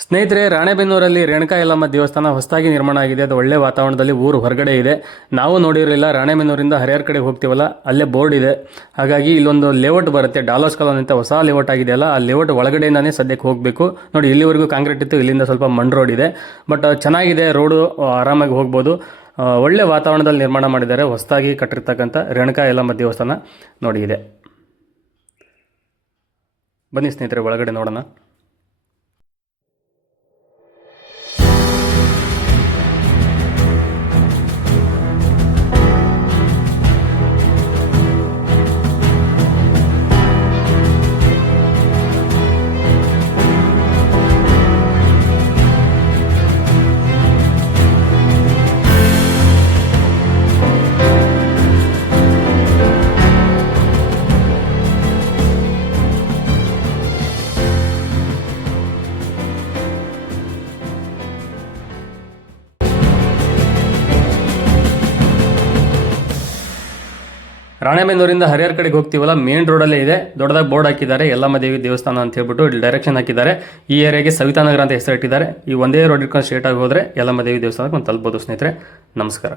ಸ್ನೇಹಿತರೆ, ರಾಣೆಬೆನ್ನೂರಲ್ಲಿ ರೇಣುಕಾ ಯಲ್ಲಮ್ಮ ದೇವಸ್ಥಾನ ಹೊಸದಾಗಿ ನಿರ್ಮಾಣ ಆಗಿದೆ. ಅದು ಒಳ್ಳೆ ವಾತಾವರಣದಲ್ಲಿ ಊರು ಹೊರಗಡೆ ಇದೆ. ನಾವು ನೋಡಿರಲಿಲ್ಲ. ರಾಣೆಬೆನ್ನೂರಿಂದ ಹರಿಹರ ಕಡೆ ಹೋಗ್ತೀವಲ್ಲ, ಅಲ್ಲೇ ಬೋರ್ಡ್ ಇದೆ. ಹಾಗಾಗಿ ಇಲ್ಲೊಂದು ಲೇಔಟ್ ಬರುತ್ತೆ, ಡಾಲರ್ಸ್ ಕಾಲೋನಿ ಅಂತ ಹೊಸ ಲೇಔಟ್ ಆಗಿದೆಯಲ್ಲ, ಆ ಲೇಔಟ್ ಒಳಗಡೆಯಿಂದಾನೇ ಸದ್ಯಕ್ಕೆ ಹೋಗಬೇಕು. ನೋಡಿ, ಇಲ್ಲಿವರೆಗೂ ಕಾಂಕ್ರೀಟ್ ಇತ್ತು, ಇಲ್ಲಿಂದ ಸ್ವಲ್ಪ ಮಣ್ಣು ರೋಡ್ ಇದೆ. ಬಟ್ ಚೆನ್ನಾಗಿದೆ ರೋಡು, ಆರಾಮಾಗಿ ಹೋಗ್ಬೋದು. ಒಳ್ಳೆ ವಾತಾವರಣದಲ್ಲಿ ನಿರ್ಮಾಣ ಮಾಡಿದ್ದಾರೆ. ಹೊಸದಾಗಿ ಕಟ್ಟಿರ್ತಕ್ಕಂಥ ರೇಣುಕಾ ಯಲ್ಲಮ್ಮ ದೇವಸ್ಥಾನ ನೋಡಿ ಇದೆ. ಬನ್ನಿ ಸ್ನೇಹಿತರೆ, ಒಳಗಡೆ ನೋಡೋಣ. ರಾಣೆಬೆನ್ನೂರಿಂದ ಹರಿಹರ ಕಡೆಗೆ ಹೋಗ್ತೀವಲ್ಲ, ಮೇನ್ ರೋಡಲ್ಲೇ ಇದೆ. ದೊಡ್ಡದಾಗಿ ಬೋರ್ಡ್ ಹಾಕಿದ್ದಾರೆ, ಯಲ್ಲಮ್ಮ ದೇವಿ ದೇವಸ್ಥಾನ ಅಂತ ಹೇಳ್ಬಿಟ್ಟು ಇಲ್ಲಿ ಡೈರೆಕ್ಷನ್ ಹಾಕಿದ್ದಾರೆ. ಈ ಏರಿಯಾಗೆ ಸವಿತಾನಗರ ಅಂತ ಹೆಸರಿಟ್ಟಿದ್ದಾರೆ. ಈ ಒಂದೇ ರೋಡ್ ಇಟ್ಕೊಂಡು ಸ್ಟ್ರೇಟ್ ಆಗಿ ಹೋದರೆ ಯಲ್ಲಮ್ಮ ದೇವಿ ದೇವಸ್ಥಾನಕ್ಕೆ ಒಂದು ತಲುಪಬಹುದು ಸ್ನೇಹಿತರೆ. ನಮಸ್ಕಾರ.